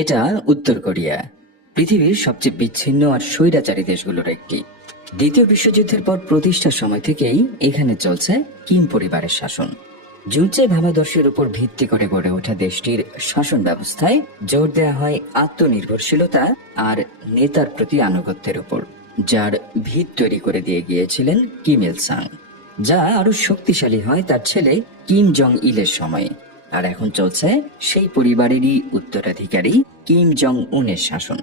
এটা উত্তর কোরিয়া, পৃথিবীর সবচেয়ে বিচ্ছিন্ন আর স্বৈরাচারী দেশগুলোর একটি। দ্বিতীয় বিশ্বযুদ্ধের পর প্রতিষ্ঠার সময় থেকেই এখানে চলছে কিম পরিবারের শাসন। জুলচে ভাবাদর্শের উপর ভিত্তি করে গড়ে ওঠা দেশটির শাসন ব্যবস্থায় জোর দেওয়া হয় আত্মনির্ভরশীলতা আর নেতার প্রতি আনুগত্যের উপর, যার ভিত তৈরি করে দিয়ে গিয়েছিলেন কিম ইল সাং, যা আরো শক্তিশালী হয় তার ছেলে কিম জং ইলের সময়ে। আর এখন চলছে সেই পরিবারেরই উত্তরাধিকারী কিম জং উনের শাসন।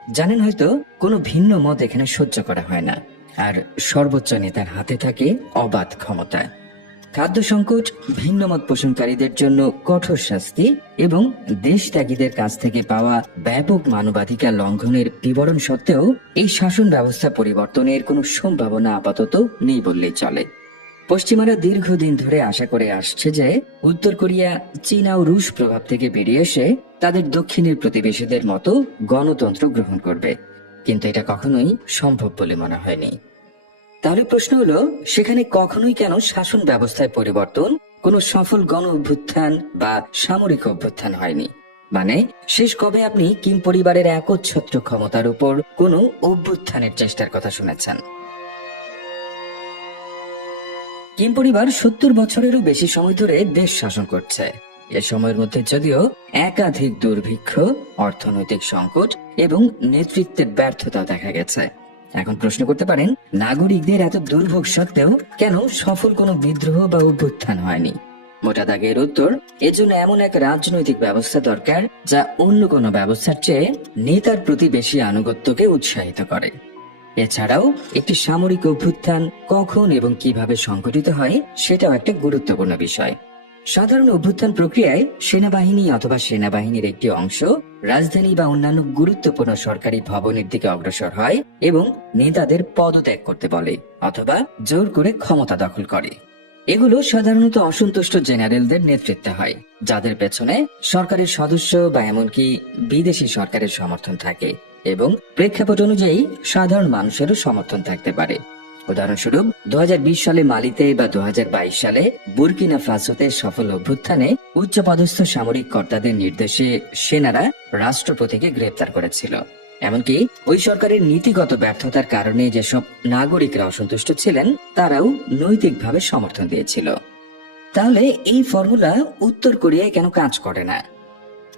জানেন হয়তো, কোনো ভিন্ন মত এখানে সহ্য করা হয় না, আর সর্বোচ্চ নেতার হাতে থাকে অবাধ ক্ষমতা। খাদ্য সংকট, ভিন্ন মত পোষণকারীদের জন্য কঠোর শাস্তি এবং দেশ ত্যাগীদের কাছ থেকে পাওয়া ব্যাপক মানবাধিকার লঙ্ঘনের বিবরণ সত্ত্বেও এই শাসন ব্যবস্থা পরিবর্তনের কোনো সম্ভাবনা আপাতত নেই বললেই চলে। পশ্চিমারা দীর্ঘদিন ধরে আশা করে আসছে যে উত্তর কোরিয়া চীন ও রুশ প্রভাব থেকে বেরিয়ে এসে তাদের দক্ষিণের প্রতিবেশীদের মতো গণতন্ত্র গ্রহণ করবে, কিন্তু এটা কখনোই সম্ভব বলে মনে হয়নি। তাহলে প্রশ্ন হলো, সেখানে কখনোই কেন শাসন ব্যবস্থায় পরিবর্তন, কোনো সফল গণ অভ্যুত্থান বা সামরিক অভ্যুত্থান হয়নি? মানে, শেষ কবে আপনি কিম পরিবারের একচ্ছত্র ক্ষমতার উপর কোনো অভ্যুত্থানের চেষ্টার কথা শুনেছেন? কিম পরিবার 70 বছরেরও বেশি সময় ধরে দেশ শাসন করছে। এ সময়ের মধ্যে যদিও একাধিক দুর্ভিক্ষ, অর্থনৈতিক সংকট এবং নেতৃত্বের ব্যর্থতা দেখা গেছে। এখন প্রশ্ন করতে পারেন, নাগরিকদের এত দুর্ভোগ সত্ত্বেও কেন সফল কোনো বিদ্রোহ বা অভ্যুত্থান হয়নি? মোটা দাগে এর উত্তর, এজন্য এমন এক রাজনৈতিক ব্যবস্থা দরকার যা অন্য কোনো ব্যবস্থার চেয়ে নেতার প্রতি বেশি আনুগত্যকে উৎসাহিত করে। এছাড়াও একটি সামরিক অভ্যুত্থান কখন এবং কিভাবে সংঘটিত হয় সেটাও একটা গুরুত্বপূর্ণ বিষয়। সাধারণ অভ্যুত্থান প্রক্রিয়ায় সেনাবাহিনী অথবা সেনাবাহিনীর একটি অংশ রাজধানী বা অন্যান্য গুরুত্বপূর্ণ সরকারি ভবনের দিকে অগ্রসর হয় এবং নেতাদের পদত্যাগ করতে বলে অথবা জোর করে ক্ষমতা দখল করে। এগুলো সাধারণত অসন্তুষ্ট জেনারেলদের নেতৃত্বে হয়, যাদের পেছনে সরকারের সদস্য বা এমনকি বিদেশি সরকারের সমর্থন থাকে এবং প্রেক্ষাপট অনুযায়ী সাধারণ মানুষেরও সমর্থন থাকতে পারে। উদাহরণস্বরূপ 2020 সালে মালিতে বা 2022 সালে বুরকিনা ফাসোতে সফল অভ্যুত্থানে উচ্চপদস্থ সামরিক কর্তাদের নির্দেশে সেনারা রাষ্ট্রপতিকে গ্রেপ্তার করেছিল। এমনকি ওই সরকারের নীতিগত ব্যর্থতার কারণে যেসব নাগরিকরা অসন্তুষ্ট ছিলেন তারাও নৈতিকভাবে সমর্থন দিয়েছিল। তাহলে এই ফর্মুলা উত্তর কোরিয়ায় কেন কাজ করে না?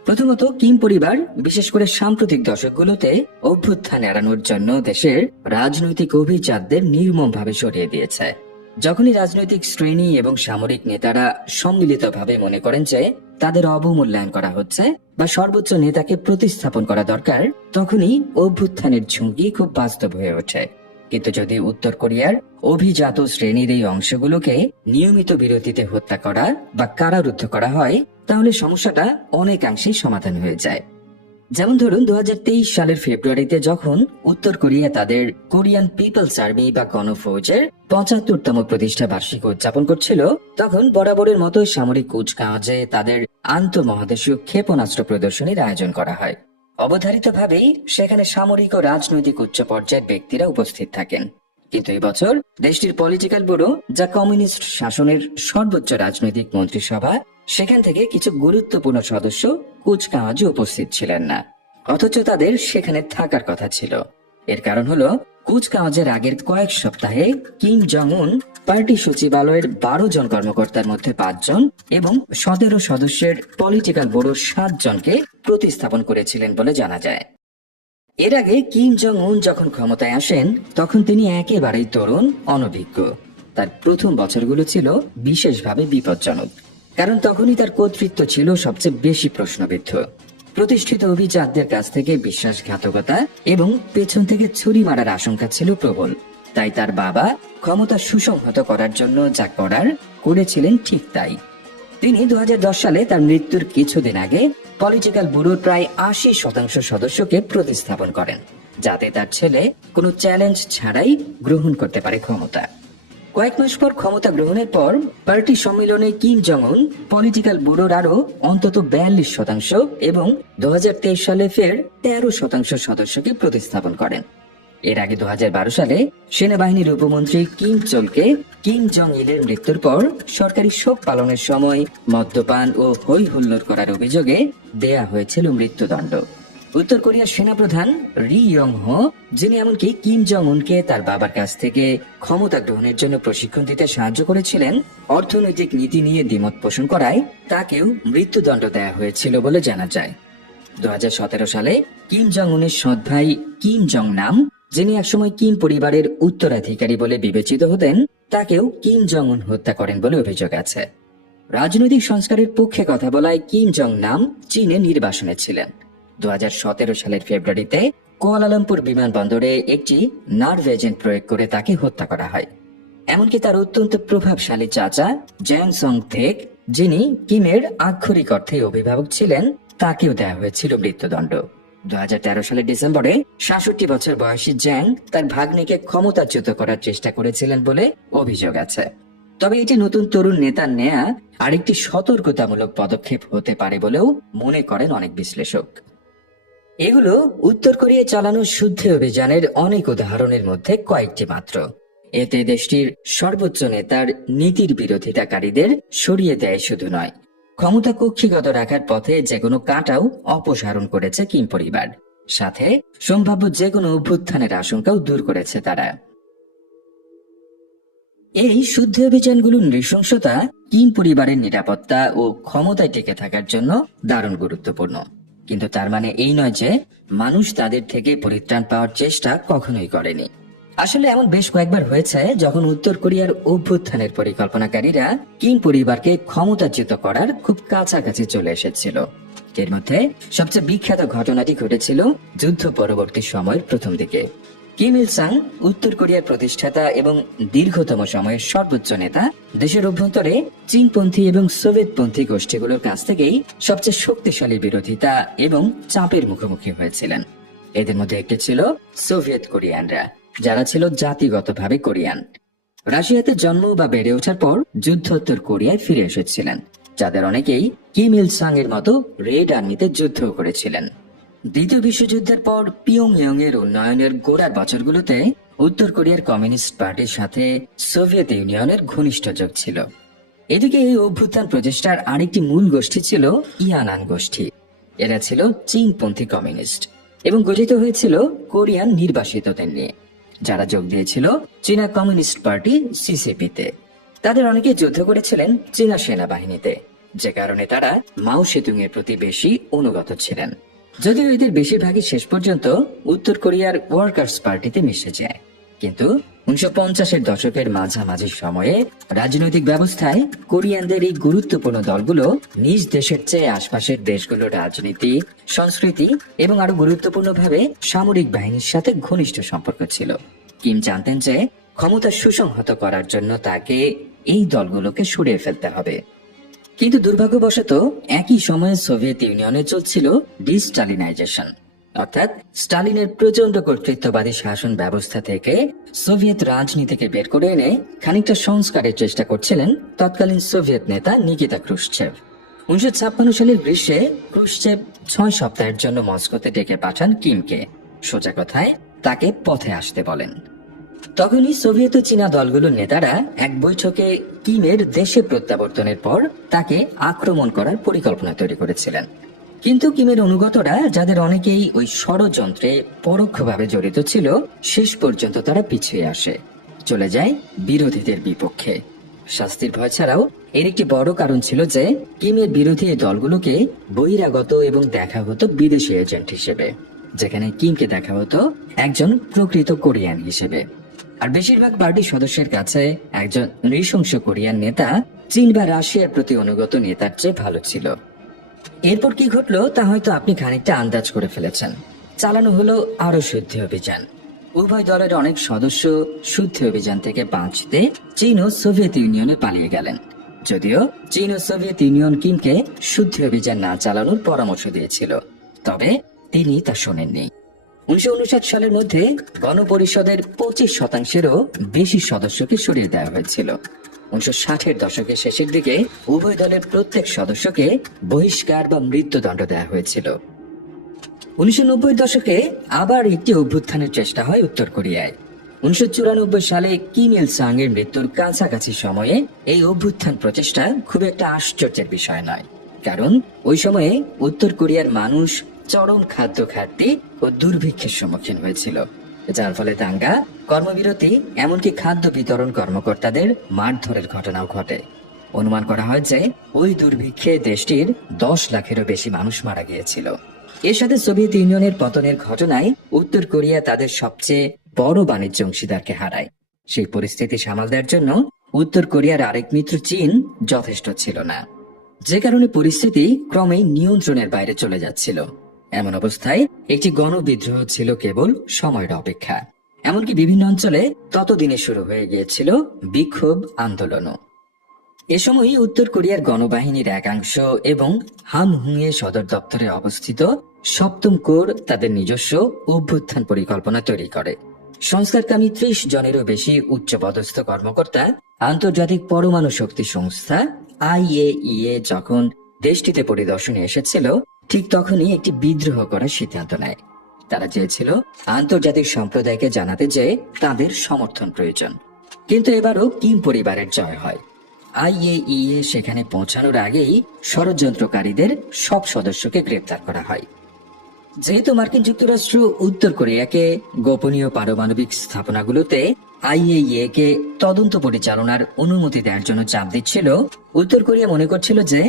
প্রথমত, কিম পরিবার বিশেষ করে সাম্প্রতিক দশকগুলোতে অভ্যুত্থান এড়ানোর জন্য দেশের রাজনৈতিক অভিজাতদের নির্মমভাবে সরিয়ে দিয়েছে। যখনই রাজনৈতিক শ্রেণী এবং সামরিক নেতারা সম্মিলিতভাবে মনে করেন যে তাদের অবমূল্যায়ন করা হচ্ছে বা সর্বোচ্চ নেতাকে প্রতিস্থাপন করা দরকার, তখনই অভ্যুত্থানের ঝুঁকি খুব বাস্তব হয়ে ওঠে। কিন্তু যদি উত্তর কোরিয়ার অভিজাত শ্রেণীর এই অংশগুলোকে নিয়মিত বিরতিতে হত্যা করা বা কারারুদ্ধ করা হয়, তাহলে সমস্যাটা অনেকাংশেই সমাধান হয়ে যায়। যেমন ধরুন 2023 সালের ফেব্রুয়ারিতে যখন উত্তর কোরিয়া তাদের কোরিয়ান পিপলস আর্মি বা গণফৌজের 75তম প্রতিষ্ঠা বার্ষিকী উদযাপন করছিল, তখন বরাবরের মতো সামরিক কুচকাওয়াজে তাদের আন্তঃমহাদেশীয় ক্ষেপণাস্ত্র প্রদর্শনীর আয়োজন করা হয়। অবধারিতভাবেই সেখানে সামরিক ও রাজনৈতিক উচ্চ পর্যায়ের ব্যক্তিরা উপস্থিত থাকেন। কিন্তু এই বছর দেশটির পলিটিক্যাল ব্যুরো, যা কমিউনিস্ট শাসনের সর্বোচ্চ রাজনৈতিক মন্ত্রিসভা, সেখান থেকে কিছু গুরুত্বপূর্ণ সদস্য কুচকাওয়াজে উপস্থিত ছিলেন না, অথচ তাদের সেখানে থাকার কথা ছিল। এর কারণ হলো, কুচকাওয়াজের আগের কয়েক সপ্তাহে কিম জং উন পার্টি সচিবালয়ের 12 জন কর্মকর্তার মধ্যে 5 জন এবং 17 সদস্যের পলিটিক্যাল ব্যুরোর 7 জনকে প্রতিস্থাপন করেছিলেন বলে জানা যায়। এর আগে কিম জং উন যখন ক্ষমতায় আসেন তখন তিনি একেবারেই তরুণ, অনভিজ্ঞ। তার প্রথম বছরগুলো ছিল বিশেষভাবে বিপজ্জনক, কারণ তখনই তার কর্তৃত্ব ছিল সবচেয়ে বেশি প্রশ্নবিদ্ধ। প্রতিষ্ঠিত অভিজাতদের কাছ থেকে বিশ্বাসঘাতকতা এবং পেছন থেকে ছুরি মারার আশঙ্কা ছিল প্রবল। তাই তার বাবা ক্ষমতা সুসংহত করার জন্য যা করার করেছিলেন ঠিক তাই। তিনি 2010 সালে তার মৃত্যুর কিছুদিন আগে পলিটিক্যাল ব্যুরোর প্রায় 80% সদস্যকে প্রতিস্থাপন করেন, যাতে তার ছেলে কোনো চ্যালেঞ্জ ছাড়াই গ্রহণ করতে পারে ক্ষমতা। কয়েক মাস পর ক্ষমতা গ্রহণের পর পার্টি সম্মেলনে কিম জং উন পলিটিক্যাল ব্যুরোর আরো অন্তত 42% এবং 2023 সালে ফের 13% সদস্যকে প্রতিস্থাপন করেন। এর আগে 2012 সালে সেনাবাহিনীর উপমন্ত্রী কিম চোলকে কিম জং ইলের মৃত্যুর পর সরকারি শোক পালনের সময় মদ্যপান ও হই হুল্লোড় করার অভিযোগে দেয়া হয়েছিল মৃত্যুদণ্ড। উত্তর কোরিয়ার সেনাপ্রধান রি ইয়ং হো, যিনি এমনকি কিম জং উনকে তার বাবার কাছ থেকে ক্ষমতা গ্রহণের জন্য প্রশিক্ষণ দিতে সাহায্য করেছিলেন, অর্থনৈতিক নীতি নিয়ে দ্বিমত পোষণ করায় তাকেও মৃত্যুদণ্ড দেয়া হয়েছিল বলে জানা যায়। 2017 সালে কিম জং উনের সৎ ভাই কিম জং নাম, যিনি একসময় কিম পরিবারের উত্তরাধিকারী বলে বিবেচিত হতেন, তাকেও কিম জং উন হত্যা করেন বলে অভিযোগ আছে। রাজনৈতিক সংস্কারের পক্ষে কথা বলায় কিম জং নাম চীনে নির্বাসনে ছিলেন। 2017 সালের ফেব্রুয়ারিতে কুয়ালালামপুর বিমানবন্দরে একটি নার্ভ এজেন্ট প্রয়োগ করে তাকে হত্যা করা হয়। এমনকি তার অত্যন্ত প্রভাবশালী চাচা জ্যাং সং থেক, যিনি কিমের আক্ষরিক অর্থে অভিভাবক ছিলেন, তাকেও দেওয়া হয়েছিল মৃত্যুদণ্ড। 2013 সালের ডিসেম্বরে 66 বছর বয়সী জ্যাং তার ভাগ্নিকে ক্ষমতাচ্যুত করার চেষ্টা করেছিলেন বলে অভিযোগ আছে। তবে এটি নতুন তরুণ নেতার নেয়া আরেকটি সতর্কতামূলক পদক্ষেপ হতে পারে বলেও মনে করেন অনেক বিশ্লেষক। এগুলো উত্তর কোরিয়ায় চালানো শুদ্ধ অভিযানের অনেক উদাহরণের মধ্যে কয়েকটি মাত্র। এতে দেশটির সর্বোচ্চ নেতার নীতির বিরোধিতাকারীদের সরিয়ে দেয় শুধু নয়, ক্ষমতা কক্ষিগত রাখার পথে যে কোনো কাঁটাও অপসারণ করেছে কিম পরিবার, সাথে সম্ভাব্য যে কোনো অভ্যুত্থানের আশঙ্কাও দূর করেছে তারা। এই শুদ্ধ অভিযানগুলোর নৃশংসতা কিম পরিবারের নিরাপত্তা ও ক্ষমতায় টিকে থাকার জন্য দারুণ গুরুত্বপূর্ণ, কিন্তু তার মানে এই নয় যে মানুষ তাদের থেকে পরিত্রাণ পাওয়ার চেষ্টা কখনোই করেনি। আসলে এমন বেশ কয়েকবার হয়েছে যখন উত্তর কোরিয়ার অভ্যুত্থানের পরিকল্পনাকারীরা কিম পরিবারকে ক্ষমতাচ্যুত করার খুব কাছাকাছি চলে এসেছিল। এর মধ্যে সবচেয়ে বিখ্যাত ঘটনাটি ঘটেছিল যুদ্ধ পরবর্তী সময়ের প্রথম দিকে। কিম ইল সাং, উত্তর কোরিয়ার প্রতিষ্ঠাতা এবং দীর্ঘতম সময়ের সর্বোচ্চ নেতা, দেশের অভ্যন্তরে চীনপন্থী এবং সোভিয়েতপন্থী গোষ্ঠীগুলোর কাছ থেকেই সবচেয়ে শক্তিশালী বিরোধিতা এবং চাপের মুখোমুখি হয়েছিলেন। এদের মধ্যে একটি ছিল সোভিয়েত কোরিয়ানরা, যারা ছিল জাতিগতভাবে কোরিয়ান। রাশিয়াতে জন্ম বা বেড়ে ওঠার পর যুদ্ধোত্তর কোরিয়ায় ফিরে এসেছিলেন, যাদের অনেকেই কিম ইল সাং এর মতো রেড আর্মিতে যুদ্ধ করেছিলেন। দ্বিতীয় বিশ্বযুদ্ধের পর পিয়ংইয়ং এর উন্নয়নের গোড়ার বছরগুলোতে উত্তর কোরিয়ার কমিউনিস্ট পার্টির সাথে সোভিয়েত ইউনিয়নের ঘনিষ্ঠ যোগ ছিল। এদিকে এই অভ্যুত্থান প্রচেষ্টার আরেকটি মূল গোষ্ঠী ছিল ইয়ানান গোষ্ঠী। এরা ছিল চীনপন্থী কমিউনিস্ট এবং গঠিত হয়েছিল কোরিয়ান নির্বাসিতদের নিয়ে, যারা যোগ দিয়েছিল চীনা কমিউনিস্ট পার্টি সিসিপিতে। তাদের অনেকে যুদ্ধ করেছিলেন চীনা সেনাবাহিনীতে, যে কারণে তারা মাও সেতুং এর প্রতি বেশি অনুগত ছিলেন। যদিও এদের বেশিরভাগই শেষ পর্যন্ত উত্তর কোরিয়ার ওয়ার্কার্স পার্টিতে মিশে যায়, কিন্তু 1950-এর দশকের মাঝামাঝি সময়ে রাজনৈতিক ব্যবস্থায় কোরিয়ানদের এই গুরুত্বপূর্ণ দলগুলো নিজ দেশের চেয়ে আশপাশের দেশগুলোর রাজনীতি, সংস্কৃতি এবং আরো গুরুত্বপূর্ণভাবে সামরিক বাহিনীর সাথে ঘনিষ্ঠ সম্পর্ক ছিল। কিম জানতেন যে ক্ষমতা সুসংহত করার জন্য তাকে এই দলগুলোকে সরিয়ে ফেলতে হবে। কিন্তু দুর্ভাগ্যবশত একই সময়ে সোভিয়েত ইউনিয়নে চলছিল ডিস্টালিনাইজেশন, অর্থাৎ স্টালিনের প্রচন্ড কর্তৃত্ববাদী শাসন ব্যবস্থা থেকে সোভিয়েত রাজনীতিকে বের করে এনে খানিকটা সংস্কারের চেষ্টা করছিলেন তৎকালীন সোভিয়েত নেতা নিকিতা ক্রুশ্চেভ। 1956 সালের গ্রীষ্মে ক্রুশ্চেভ 6 সপ্তাহের জন্য মস্কোতে ডেকে পাঠান কিমকে। সোজা কথায় তাকে পথে আসতে বলেন। তখনই সোভিয়েত ও চীনা দলগুলোর নেতারা এক বৈঠকে কিমের দেশে প্রত্যাবর্তনের পর তাকে আক্রমণ করার পরিকল্পনা তৈরি করেছিলেন। কিন্তু কিমের অনুগতরা, যাদের অনেকেই ওই ষড়যন্ত্রে পরোক্ষভাবে জড়িত ছিল, শেষ পর্যন্ত তারা পিছিয়ে আসে, চলে যায় বিরোধীদের বিপক্ষে। শাস্তির ভয় ছাড়াও এর একটি বড় কারণ ছিল যে কিমের বিরোধী এই দলগুলোকে বহিরাগত এবং দেখা হতো বিদেশি এজেন্ট হিসেবে, যেখানে কিমকে দেখা হতো একজন প্রকৃত কোরিয়ান হিসেবে। আর বেশিরভাগ পার্টির সদস্যের কাছে একজন নৃশংস কোরিয়ান নেতা চীন বা রাশিয়ার প্রতি অনুগত নেতার চেয়ে ভালো ছিল। এরপর কি ঘটলো তা হয়তো আপনি খানিকটা আন্দাজ করে ফেলেছেন। চালানো হলো আরো শুদ্ধি অভিযান। উভয় দলের অনেক সদস্য শুদ্ধি অভিযান থেকে বাঁচতে চীন ও সোভিয়েত ইউনিয়নে পালিয়ে গেলেন, যদিও চীন ও সোভিয়েত ইউনিয়ন কিমকে শুদ্ধি অভিযান না চালানোর পরামর্শ দিয়েছিল, তবে তিনি তা শোনেননি। 1959 সালের মধ্যে গণপরিষদের 25%-এরও বেশি সদস্যকে সরিয়ে দেওয়া হয়েছিল। 1960-এর দশকের শেষের দিকে উভয় দলের প্রত্যেক সদস্যকে বহিষ্কার বা মৃত্যুদণ্ড দেওয়া হয়েছিল। 1990 দশকে আবার একটি অভ্যুত্থানের চেষ্টা হয় উত্তর কোরিয়ায়। 1994 সালে কিম ইল সাং এর মৃত্যুর কাছাকাছি সময়ে এই অভ্যুত্থান প্রচেষ্টা খুব একটা আশ্চর্যের বিষয় নয়, কারণ ওই সময়ে উত্তর কোরিয়ার মানুষ চরম খাদ্য ঘাটতি ও দুর্ভিক্ষের সম্মুখীন হয়েছিল, যার ফলে দাঙ্গা, কর্মবিরতি, এমনকি খাদ্য বিতরণ কর্মকর্তাদের মারধরের ঘটনাও ঘটে। অনুমান করা হয় যে ওই দুর্ভিক্ষে দেশটির 10 লাখেরও বেশি মানুষ মারা গিয়েছিল। এর সাথে সোভিয়েত ইউনিয়নের পতনের ঘটনায় উত্তর কোরিয়া তাদের সবচেয়ে বড় বাণিজ্য অংশীদারকে হারায়। সেই পরিস্থিতি সামাল দেওয়ার জন্য উত্তর কোরিয়ার আরেক মিত্র চীন যথেষ্ট ছিল না, যে কারণে পরিস্থিতি ক্রমেই নিয়ন্ত্রণের বাইরে চলে যাচ্ছিল। এমন অবস্থায় একটি গণবিদ্রোহ ছিল কেবল সময়ের অপেক্ষা। এমনকি বিভিন্ন অঞ্চলে ততদিনে শুরু হয়ে গিয়েছিল বিক্ষোভ আন্দোলনও। এ সময়ই উত্তর কোরিয়ার গণবাহিনীর একাংশ এবং হামহুংয়ে সদর দপ্তরে অবস্থিত 7ম কোর তাদের নিজস্ব অভ্যুত্থান পরিকল্পনা তৈরি করে। সংস্কারকামী 30 জনেরও বেশি উচ্চপদস্থ কর্মকর্তা আন্তর্জাতিক পরমাণু শক্তি সংস্থা IAEA যখন দেশটিতে পরিদর্শনে এসেছিল, ঠিক তখনই একটি বিদ্রোহ করার সিদ্ধান্ত নেয়। তারা চেয়েছিল আন্তর্জাতিক সম্প্রদায়কে জানাতে যে তাদের সমর্থন প্রয়োজন। কিন্তু এবারও কিম পরিবারের জয় হয়। IAEA সেখানে পৌঁছানোর আগেই ষড়যন্ত্রকারীদের সব সদস্যকে গ্রেপ্তার করা হয়। যেহেতু মার্কিন যুক্তরাষ্ট্র উত্তর কোরিয়াকে গোপনীয় পারমাণবিক স্থাপনাগুলোতে IAEA কে তদন্ত পরিচালনার অনুমতি দেওয়ার জন্য চাপ দিচ্ছিল, উত্তর কোরিয়া মনে করছিল যে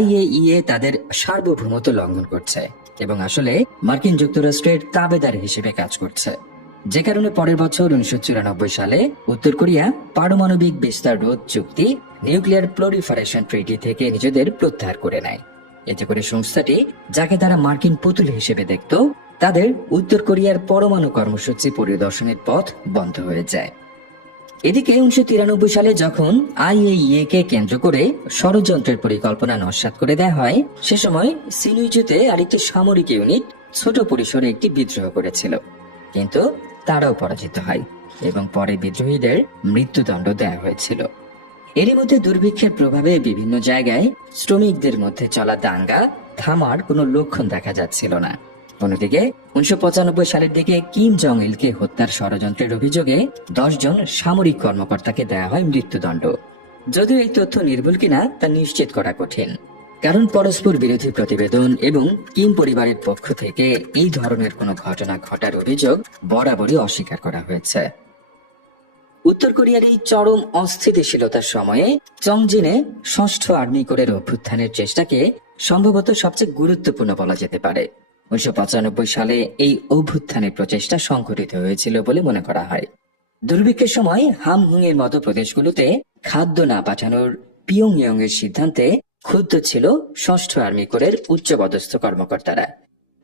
IAEA তাদের সার্বভৌমত্ব লঙ্ঘন করছে এবং আসলে মার্কিন যুক্তরাষ্ট্রের তাবেদার হিসেবে কাজ করছে। যে কারণে পরের বছর 1994 সালে উত্তর কোরিয়া পারমাণবিক বিস্তার রোধ চুক্তি নিউক্লিয়ার প্রলিফারেশন ট্রিটি থেকে নিজেদের প্রত্যাহার করে নেয়। এতে করে সংস্থাটি, যাকে তারা মার্কিন পুতুল হিসেবে দেখত, তাদের উত্তর কোরিয়ার পরমাণু কর্মসূচি পরিদর্শনের পথ বন্ধ হয়ে যায়। এদিকে 1993 সালে যখন IAEA কে কেন্দ্র করে ষড়যন্ত্রের পরিকল্পনা নস্যাৎ করে দেওয়া হয়, সে সময় সিনুইজুতে আরেকটি সামরিক ইউনিট ছোট পরিসরে একটি বিদ্রোহ করেছিল, কিন্তু তারাও পরাজিত হয় এবং পরে বিদ্রোহীদের মৃত্যুদণ্ড দেওয়া হয়েছিল। এরই মধ্যে দুর্ভিক্ষের প্রভাবে বিভিন্ন জায়গায় শ্রমিকদের মধ্যে চলা দাঙ্গা থামার কোনো লক্ষণ দেখা যাচ্ছিল না। অন্যদিকে 1995 সালের দিকে কিম জং ইলকে হত্যার ষড়যন্ত্রের অভিযোগে 10 জন সামরিক কর্মকর্তাকে দেওয়া হয় মৃত্যুদণ্ড। যদিও এই তথ্য নির্ভুল কিনা তা নিশ্চিত করা কঠিন, কারণ পরস্পর বিরোধী প্রতিবেদন এবং কিম পরিবারের পক্ষ থেকে এই ধরনের কোনো ঘটনা ঘটার অভিযোগ বরাবরই অস্বীকার করা হয়েছে। উত্তর কোরিয়ার এই চরম অস্থিতিশীলতার সময়ে চংজিনে 6ষ্ঠ আর্মি কোরের অভ্যুত্থানের চেষ্টাকে সম্ভবত সবচেয়ে গুরুত্বপূর্ণ বলা যেতে পারে। 1995 সালে এই অভ্যুত্থানের প্রচেষ্টা সংঘটিত হয়েছিল বলে মনে করা হয়। দুর্ভিক্ষের সময় হামহুং এর মতো প্রদেশগুলোতে খাদ্য না পাঠানোর পিয়ংইয়ং এর সিদ্ধান্তে ক্ষুব্ধ ছিল 6ষ্ঠ আর্মি কোরের উচ্চপদস্থ কর্মকর্তারা।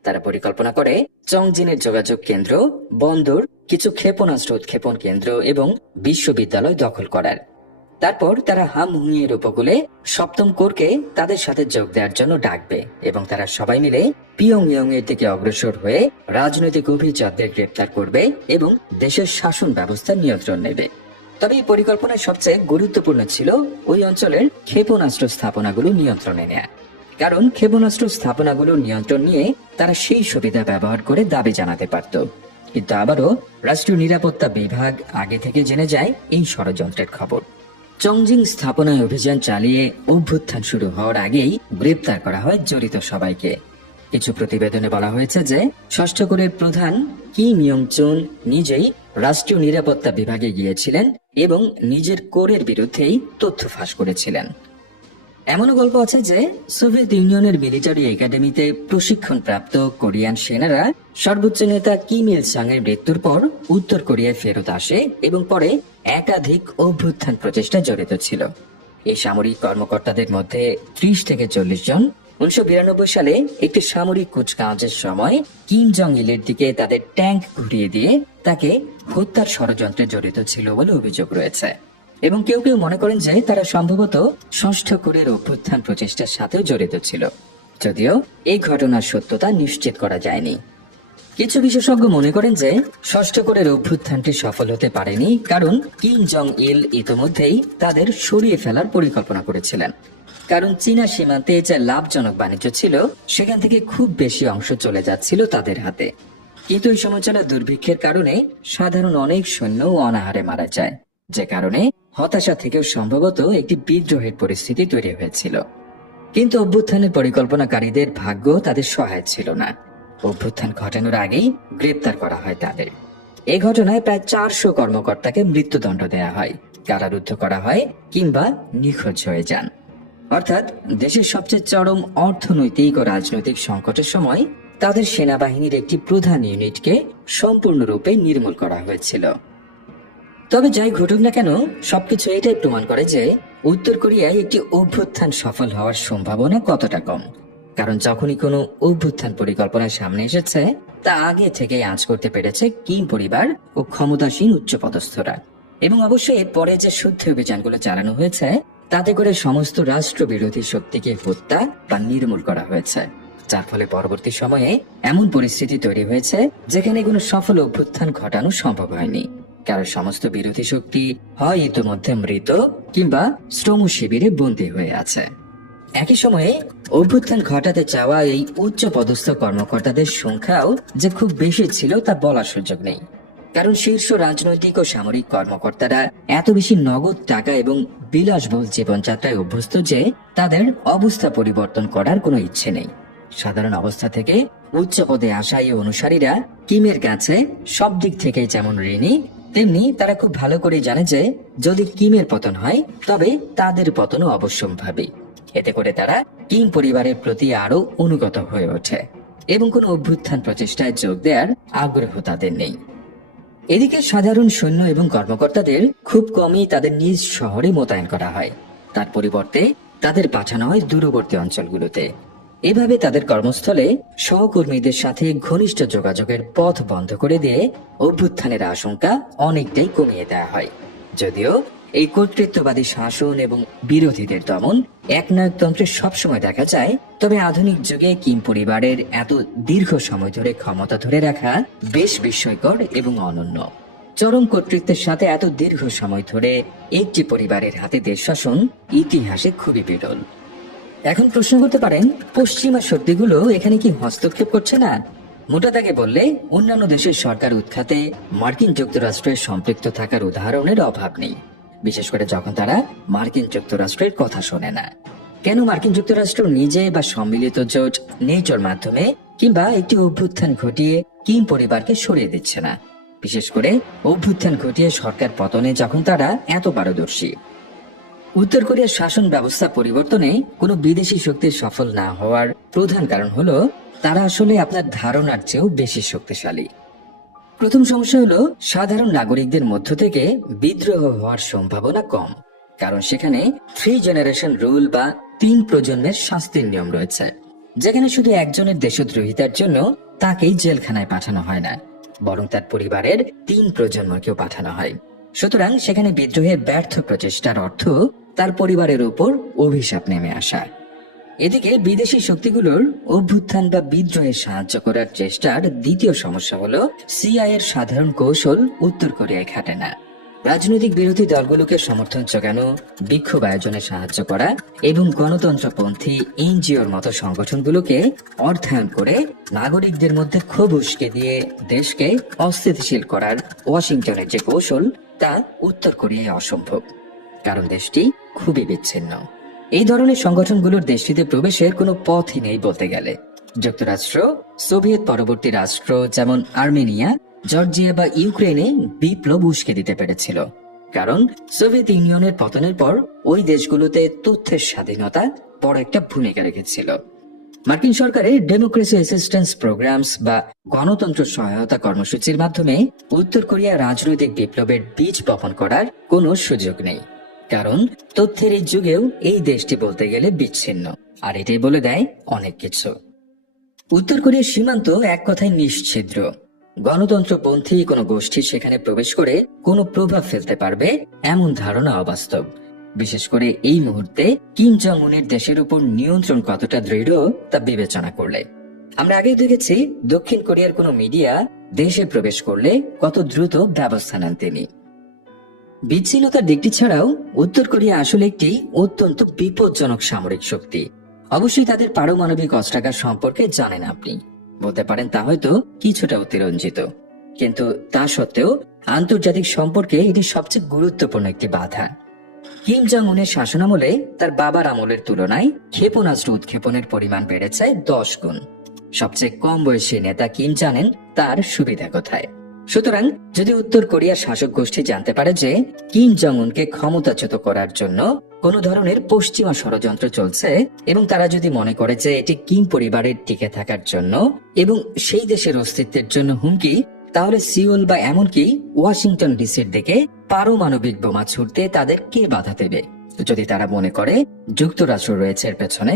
তারা পরিকল্পনা করে চংজিনের যোগাযোগ কেন্দ্র, বন্দর, কিছু ক্ষেপণাস্ত্র উৎক্ষেপণ কেন্দ্র এবং বিশ্ববিদ্যালয় দখল করার। তারপর তারা হামহুং এর উপকূলে 7ম কোরকে তাদের সাথে যোগ দেওয়ার জন্য ডাকবে এবং তারা সবাই মিলে পিয়ংইয়ং এর দিকে অগ্রসর হয়ে রাজনৈতিক অভিজাতদের গ্রেপ্তার করবে এবং দেশের শাসন ব্যবস্থা নিয়ন্ত্রণ নেবে। তবে এই পরিকল্পনার সবচেয়ে গুরুত্বপূর্ণ ছিল ওই অঞ্চলের ক্ষেপণাস্ত্র স্থাপনাগুলো নিয়ন্ত্রণে নেয়া, কারণ ক্ষেপণাস্ত্র স্থাপনাগুলো নিয়ন্ত্রণ নিয়ে তারা সেই সুবিধা ব্যবহার করে দাবি জানাতে পারত। কিন্তু আবারও রাষ্ট্রীয় নিরাপত্তা বিভাগ আগে থেকে জেনে যায় এই ষড়যন্ত্রের খবর। চংজিং স্থাপনায় অভিযান চালিয়ে অভ্যুত্থান শুরু হওয়ার আগেই গ্রেপ্তার করা হয় জড়িত সবাইকে। কিছু প্রতিবেদনে বলা হয়েছে যে 6ষ্ঠ কোরের প্রধান কিম ইয়ং চুন নিজেই রাষ্ট্রীয় নিরাপত্তা বিভাগে গিয়েছিলেন এবং নিজের কোরের বিরুদ্ধেই তথ্য ফাঁস করেছিলেন। এমনও গল্প আছে যে সোভিয়েত ইউনিয়নের মিলিটারি একাডেমিতে প্রশিক্ষণপ্রাপ্ত কোরিয়ান সেনারা সর্বোচ্চ নেতা কিম ইল সাং এর মৃত্যুর পর উত্তর কোরিয়ায় ফেরত আসে এবং পরে একাধিক অভ্যুত্থান প্রচেষ্টায় জড়িত ছিল। এই সামরিক কর্মকর্তাদের মধ্যে 30 থেকে 40 জন 1992 সালে একটি সামরিক কুচকাওয়াজের সময় কিম জং ইলের দিকে তাদের ট্যাঙ্ক ঘুরিয়ে দিয়ে তাকে হত্যার ষড়যন্ত্রে জড়িত ছিল বলে অভিযোগ রয়েছে, এবং কেউ কেউ মনে করেন যে তারা সম্ভবত 6ষ্ঠ কোরের অভ্যুত্থান প্রচেষ্টার সাথেও জড়িত ছিল, যদিও এই ঘটনার সত্যতা নিশ্চিত করা যায়নি। কিছু বিশেষজ্ঞ মনে করেন যে 6ষ্ঠ কোরের অভ্যুত্থানটি সফল হতে পারেনি, কারণ কিম জং ইল ইতোমধ্যেই তাদের সরিয়ে ফেলার পরিকল্পনা করেছিলেন। কারণ চীনা সীমান্তে যে লাভজনক বাণিজ্য ছিল সেখান থেকে খুব বেশি অংশ চলে যাচ্ছিল তাদের হাতে। কিন্তু এই সময় চলা দুর্ভিক্ষের কারণে সাধারণ অনেক সৈন্য অনাহারে মারা যায়, যে কারণে হতাশা থেকেও সম্ভবত একটি বিদ্রোহের পরিস্থিতি তৈরি হয়েছিল। কিন্তু অভ্যুত্থানের পরিকল্পনাকারীদের ভাগ্য তাদের সহায় ছিল না। অভ্যুত্থান ঘটানোর আগেই গ্রেপ্তার করা হয় তাদের। এই ঘটনায় প্রায় 400 কর্মকর্তাকে মৃত্যুদণ্ড দেয়া হয়, কারারুদ্ধ করা হয় কিংবা নিখোঁজ হয়ে যান। অর্থাৎ দেশের সবচেয়ে চরম অর্থনৈতিক ও রাজনৈতিক সংকটের সময় তাদের সেনাবাহিনীর একটি প্রধান ইউনিটকে সম্পূর্ণরূপে নির্মূল করা হয়েছিল। তবে যাই ঘটুক না কেন, সবকিছু এটাই প্রমাণ করে যে উত্তর কোরিয়ায় একটি অভ্যুত্থান সফল হওয়ার সম্ভাবনা কতটা কম। কারণ যখনই কোনো অভ্যুত্থান পরিকল্পনা সামনে এসেছে, তা আগে থেকেই আঁচ করতে পেরেছে কিম পরিবার ও ক্ষমতাসীন উচ্চপদস্থরা। এবং অবশ্যই এর পরে যে শুদ্ধ অভিযানগুলো চালানো হয়েছে, তাতে করে সমস্ত রাষ্ট্রবিরোধী শক্তিকে হত্যা বা নির্মূল করা হয়েছে, যার ফলে পরবর্তী সময়ে এমন পরিস্থিতি তৈরি হয়েছে যেখানে কোনো সফল অভ্যুত্থান ঘটানো সম্ভব হয়নি, কারণ সমস্ত বিরোধী শক্তি হয় ইতিমধ্যে মৃত কিংবা শ্রম শিবিরে বন্দী হয়ে আছে। একই সময়ে অভ্যুত্থান ঘটাতে চাওয়া এই উচ্চ পদস্থ কর্মকর্তাদের সংখ্যাও যে খুব বেশি ছিল তা বলার সুযোগ নেই। কারণ শীর্ষ রাজনৈতিক ও সামরিক কর্মকর্তারা এত বেশি নগদ টাকা এবং বিলাসবহুল জীবনযাত্রায় অভ্যস্ত যে তাদের অবস্থা পরিবর্তন করার কোনো ইচ্ছে নেই। সাধারণ অবস্থা থেকে উচ্চ পদে আসা এই অনুসারীরা কিমের কাছে সব দিক থেকে যেমন ঋণী, তেমনি তারা খুব ভালো করে জানে যে যদি কিমের পতন হয় তবে তাদের পতনও অবশ্যম্ভাবী। এতে করে তারা কিম পরিবারের প্রতি আরো অনুগত হয়ে ওঠে এবং কোনো অভ্যুত্থান প্রচেষ্টায় যোগ দেওয়ার আগ্রহ তাদের নেই। এদিকে সাধারণ সৈন্য এবং কর্মকর্তাদের খুব কমই তাদের নিজ শহরে মোতায়েন করা হয়, তার পরিবর্তে তাদের পাঠানো হয় দূরবর্তী অঞ্চলগুলোতে। এভাবে তাদের কর্মস্থলে সহকর্মীদের সাথে ঘনিষ্ঠ যোগাযোগের পথ বন্ধ করে দিয়ে অভ্যুত্থানের আশঙ্কা অনেকটাই কমিয়ে দেওয়া হয়। যদিও এই কর্তৃত্ববাদী শাসন এবং বিরোধীদের দমন একনায়কতন্ত্রে সবসময় দেখা যায়, তবে আধুনিক যুগে কিম পরিবারের এত দীর্ঘ সময় ধরে ক্ষমতা ধরে রাখা বেশ বিস্ময়কর এবং অনন্য। চরম কর্তৃত্বের সাথে এত দীর্ঘ সময় ধরে একটি পরিবারের হাতে দেশ শাসন ইতিহাসে খুবই বিরল। এখন প্রশ্ন করতে পারেন, পশ্চিমা শক্তিগুলো এখানে কি হস্তক্ষেপ করছে না? মোটা দাগে বললে অন্যান্য দেশের সরকার উৎখাতে মার্কিন যুক্তরাষ্ট্রের সম্পৃক্ত থাকার উদাহরণের অভাব নেই, বিশেষ করে যখন তারা মার্কিন যুক্তরাষ্ট্রের কথা শোনে না। কেন মার্কিন যুক্তরাষ্ট্র নিজে বা সম্মিলিত জোট নেটোর মাধ্যমে কিংবা একটি অভ্যুত্থান ঘটিয়ে কিম পরিবারকে সরিয়ে দিচ্ছে না, বিশেষ করে অভ্যুত্থান ঘটিয়ে সরকার পতনে যখন তারা এত পারদর্শী? উত্তর কোরিয়ার শাসন ব্যবস্থা পরিবর্তনে কোনো বিদেশি শক্তির সফল না হওয়ার প্রধান কারণ হলো তারা আসলে আপনার ধারণার চেয়েও বেশি শক্তিশালী। প্রথম সমস্যা হলো সাধারণ নাগরিকদের মধ্য থেকে বিদ্রোহ হওয়ার সম্ভাবনা কম, কারণ সেখানে 3 জেনারেশন রুল বা 3 প্রজন্মের শাস্তির নিয়ম রয়েছে, যেখানে শুধু একজনের দেশদ্রোহিতার জন্য তাকেই জেলখানায় পাঠানো হয় না, বরং তার পরিবারের 3 প্রজন্মকেও পাঠানো হয়। সুতরাং সেখানে বিদ্রোহের ব্যর্থ প্রচেষ্টার অর্থ তার পরিবারের উপর অভিশাপ নেমে আসা। এদিকে বিদেশি শক্তিগুলোর অভ্যুত্থান বা বিদ্রোহে সাহায্য করার চেষ্টার দ্বিতীয় সমস্যা হলো সিআইএ এর সাধারণ কৌশল উত্তর কোরিয়ায় খাটে না। রাজনৈতিক বিরোধী দলগুলোকে সমর্থন জোগানো, বিক্ষোভ আয়োজনে সাহায্য করা এবং গণতন্ত্রপন্থী এনজিওর মতো সংগঠনগুলোকে অর্থায়ন করে নাগরিকদের মধ্যে ক্ষোভ উস্কে দিয়ে দেশকে অস্থিতিশীল করার ওয়াশিংটনের যে কৌশল, তা উত্তর কোরিয়ায় অসম্ভব, কারণ দেশটি খুবই বিচ্ছিন্ন। এই ধরনের সংগঠনগুলোর দেশটিতে প্রবেশের কোনো পথই নেই বলতে গেলে। যুক্তরাষ্ট্র সোভিয়েত পরবর্তী রাষ্ট্র যেমন আর্মেনিয়া, জর্জিয়া বা ইউক্রেনে বিপ্লব উস্কে দিতে পেরেছিল, কারণ সোভিয়েত ইউনিয়নের পতনের পর ওই দেশগুলোতে তথ্যের স্বাধীনতা বড় একটা ভূমিকা রেখেছিল। মার্কিন সরকারের ডেমোক্রেসি অ্যাসিস্ট্যান্স প্রোগ্রামস বা গণতন্ত্র সহায়তা কর্মসূচির মাধ্যমে উত্তর কোরিয়া রাজনৈতিক বিপ্লবের বীজ বপন করার কোনো সুযোগ নেই, কারণ তথ্যের এই যুগেও এই দেশটি বলতে গেলে বিচ্ছিন্ন, আর এটাই বলে দেয় অনেক কিছু। উত্তর কোরিয়ার সীমান্ত এক কথায় নিশ্ছিদ্র। গণতন্ত্রপন্থী কোনো গোষ্ঠী সেখানে প্রবেশ করে কোনো প্রভাব ফেলতে পারবে এমন ধারণা অবাস্তব, বিশেষ করে এই মুহূর্তে কিম জং উনের দেশের উপর নিয়ন্ত্রণ কতটা দৃঢ় তা বিবেচনা করলে। আমরা আগেই দেখেছি দক্ষিণ কোরিয়ার কোনো মিডিয়া দেশে প্রবেশ করলে কত দ্রুত ব্যবস্থা নেন তিনি। বিচ্ছিন্নতার দিকটি ছাড়াও উত্তর কোরিয়া আসলে একটি অত্যন্ত বিপজ্জনক সামরিক শক্তি। অবশ্যই তাদের পারমাণবিক অস্ত্রাগার সম্পর্কে জানেন আপনি, বলতে পারেন তা হয়তো কিছুটা অতিরঞ্জিত, কিন্তু তা সত্ত্বেও আন্তর্জাতিক সম্পর্কে এটি সবচেয়ে গুরুত্বপূর্ণ একটি বাধা। কিম জং উনের শাসনামলে তার বাবার আমলের তুলনায় ক্ষেপণাস্ত্র উৎক্ষেপণের পরিমাণ বেড়েছে 10 গুণ। সবচেয়ে কম বয়সী নেতা কিম জানেন তার সুবিধা কোথায়। সুতরাং যদি উত্তর কোরিয়ার শাসক গোষ্ঠী জানতে পারে যে কিম জং উনকে ক্ষমতাচ্যুত করার জন্য কোন ধরনের পশ্চিমা ষড়যন্ত্র চলছে, এবং তারা যদি মনে করে যে এটি কিম পরিবারের টিকে থাকার জন্য এবং সেই দেশের অস্তিত্বের জন্য হুমকি, তাহলে সিওল বা এমনকি ওয়াশিংটন ডিসির দিকে পারমাণবিক বোমা ছুড়তে তাদের কে বাধা দেবে, যদি তারা মনে করে যুক্তরাষ্ট্র রয়েছে এর পেছনে।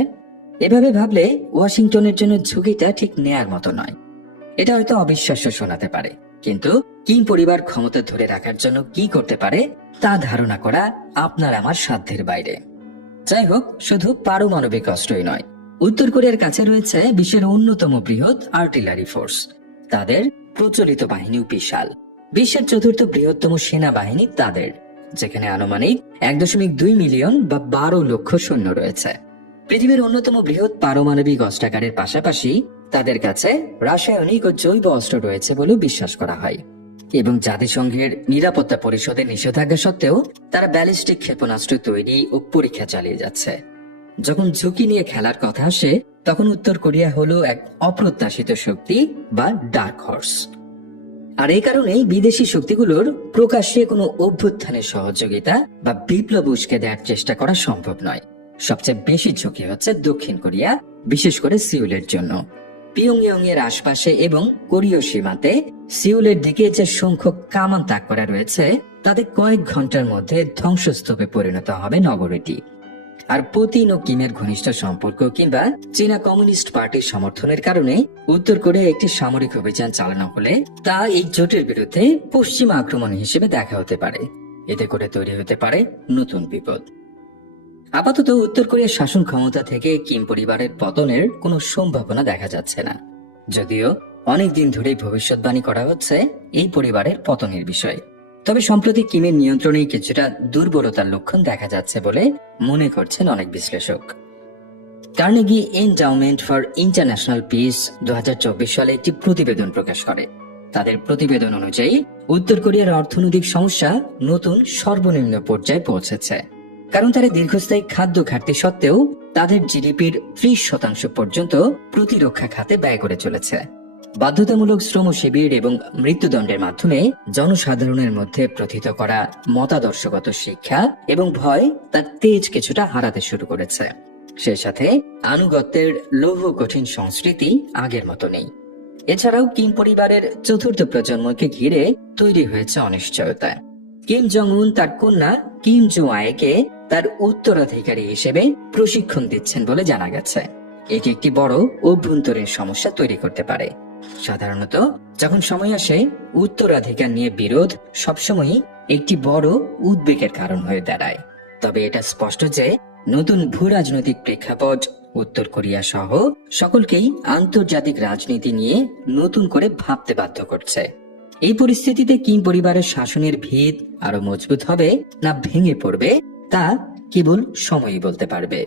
এভাবে ভাবলে ওয়াশিংটনের জন্য ঝুঁকিটা ঠিক নেয়ার মতো নয়। এটা হয়তো অবিশ্বাস্য শোনাতে পারে, কিন্তু কিম পরিবার ক্ষমতা ধরে রাখার জন্য কি করতে পারে তা ধারণা করা আপনার আমার সাধ্যের বাইরে। যাই হোক, শুধু পারমাণবিক অস্ত্রই নয়, উত্তর কোরিয়ার কাছে রয়েছে বিশ্বের অন্যতম বৃহৎ আর্টিলারি ফোর্স। তাদের প্রচলিত বাহিনীও বিশাল, বিশ্বের চতুর্থ বৃহত্তম সেনাবাহিনী তাদের, যেখানে আনুমানিক 1.2 মিলিয়ন বা 12 লক্ষ সৈন্য রয়েছে। পৃথিবীর অন্যতম বৃহৎ পারমাণবিক অস্ত্রাগারের পাশাপাশি তাদের কাছে রাসায়নিক ও জৈব অস্ত্র রয়েছে বলেও বিশ্বাস করা হয়, এবং জাতিসংঘের নিরাপত্তা পরিষদের নিষেধাজ্ঞা সত্ত্বেও তারা ব্যালিস্টিক ক্ষেপণাস্ত্র তৈরি ও পরীক্ষা চালিয়ে যাচ্ছে। যখন ঝুঁকি নিয়ে খেলার কথা আসে, তখন উত্তর কোরিয়া হলো এক অপ্রত্যাশিত শক্তি বা ডার্ক হর্স। আর এই কারণেই বিদেশি শক্তিগুলোর প্রকাশ্যে কোনো অভ্যুত্থানের সহযোগিতা বা বিপ্লব উস্কে দেওয়ার চেষ্টা করা সম্ভব নয়। সবচেয়ে বেশি ঝুঁকি হচ্ছে দক্ষিণ কোরিয়া, বিশেষ করে সিউলের জন্য। পিয়ংইয়ং এর আশপাশে এবং কোরীয় সীমান্তে সিউলের দিকে যে সংখ্যক কামান তাক করা রয়েছে, তাতে কয়েক ঘন্টার মধ্যে ধ্বংসস্তূপে পরিণত হবে নগরীটি। আর পুতিন ও কিমের ঘনিষ্ঠ সম্পর্ক কিংবা চীনা কমিউনিস্ট পার্টির সমর্থনের কারণে উত্তর কোরিয়া একটি সামরিক অভিযান চালানো হলে তা এই জোটের বিরুদ্ধে পশ্চিমা আক্রমণ হিসেবে দেখা হতে পারে। এতে করে তৈরি হতে পারে নতুন বিপদ। আপাতত উত্তর কোরিয়ার শাসন ক্ষমতা থেকে কিম পরিবারের পতনের কোনো সম্ভাবনা দেখা যাচ্ছে না, যদিও অনেকদিন ধরেই ভবিষ্যৎবাণী করা হচ্ছে এই পরিবারের পতনের বিষয়ে। তবে সম্প্রতি কিমের নিয়ন্ত্রণে কিছুটা দুর্বলতার লক্ষণ দেখা যাচ্ছে বলে মনে করছেন অনেক বিশ্লেষক। Carnegie endowment for international piece 2024 সালে একটি প্রতিবেদন প্রকাশ করে। তাদের প্রতিবেদন অনুযায়ী উত্তর কোরিয়ার অর্থনৈতিক সমস্যা নতুন সর্বনিম্ন পর্যায়ে পৌঁছেছে, কারণ তারা দীর্ঘস্থায়ী খাদ্য ঘাটতি সত্ত্বেও তাদের জিডিপির 30% পর্যন্ত প্রতিরক্ষা খাতে ব্যয় করে চলেছে। বাধ্যতামূলক শ্রম শিবির এবং মৃত্যুদণ্ডের মাধ্যমে জনসাধারণের মধ্যে প্রথিত করা মতাদর্শগত শিক্ষা এবং ভয় তার তেজ কিছুটা হারাতে শুরু করেছে। সে সাথে আনুগত্যের লৌহ কঠিন সংস্কৃতি আগের মতো নেই। এছাড়াও কিম পরিবারের চতুর্থ প্রজন্মকে ঘিরে তৈরি হয়েছে অনিশ্চয়তা। কিম জং উন তার কন্যা কিম জো আয়েকে তার উত্তরাধিকারী হিসেবে প্রশিক্ষণ দিচ্ছেন বলে জানা গেছে। এটি একটি বড় অভ্যন্তরীণ সমস্যা তৈরি করতে পারে। সাধারণত যখন সময় আসে, উত্তরাধিকার নিয়ে বিরোধ সবসময়ই একটি বড় উদ্বেগের কারণ হয়ে দাঁড়ায়। তবে এটা স্পষ্ট যে নতুন ভূ রাজনৈতিক প্রেক্ষাপট উত্তর কোরিয়া সহ সকলকেই আন্তর্জাতিক রাজনীতি নিয়ে নতুন করে ভাবতে বাধ্য করছে। এই পরিস্থিতিতে কিম পরিবারের শাসনের ভিত আরো মজবুত হবে না ভেঙে পড়বে, তা কেবল সময়ই বলতে পারবে।